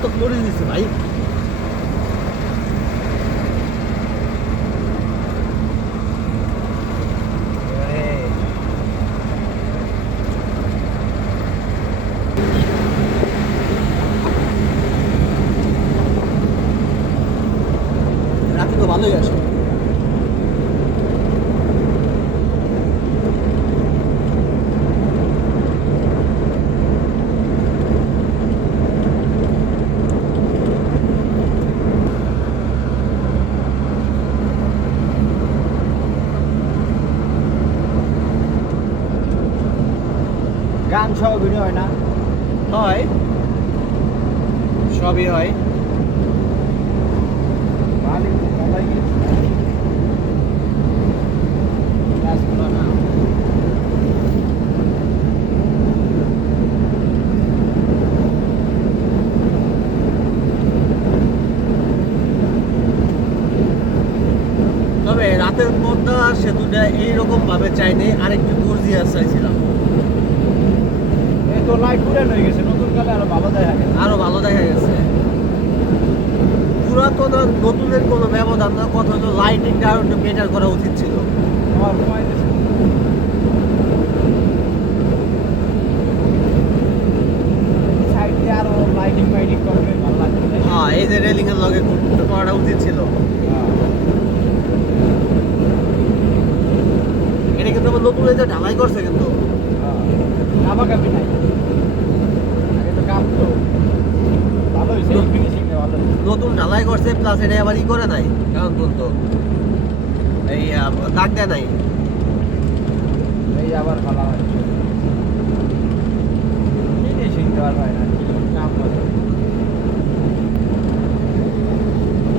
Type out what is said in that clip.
মারাত্মক মরিচ দিচ্ছে ভাই। রাতে তো ভালোই আসে। গান সহ ভিডিও হয় না? হয়, সবই হয়। ভালোই ভালোই গেছে। গাছগুলো না তবে রাতের পর্দা সেতুটা এইরকম ভাবে চাইনি, আরেকটু গর্জিয়াস চাইছিলাম। এই তো লাইট পুরান হয়ে গেছে, নতুন কালে আরো ভালো দেখা গেছে। আরো ভালো দেখা গেছে। পুরাতন আর নতুনের কোনো ব্যবধান না, কথা হলো লাইটিংটা আরো একটু বেটার করা উচিত ছিল। আমার ঘুমাই দিয়েছে। সাইড দিয়ে আরো লাইটিং ফাইটিং করবে ভালো লাগবে। হ্যাঁ, এই যে রেলিং এর লগে করাটা উচিত ছিল। এটা কিন্তু আবার নতুন এই যে ঢালাই করছে কিন্তু। কাবাকাবি নাই, আগে তো কাপ তো ভালো হয়েছে, ফিনিশিংটা ভালো হয়েছে। নতুন ঢালাই করছে, প্লাস এটা আবার ই করে নাই, কারণ বলতো এই দাগ দেয় নাই। এই আবার ভালো হয়।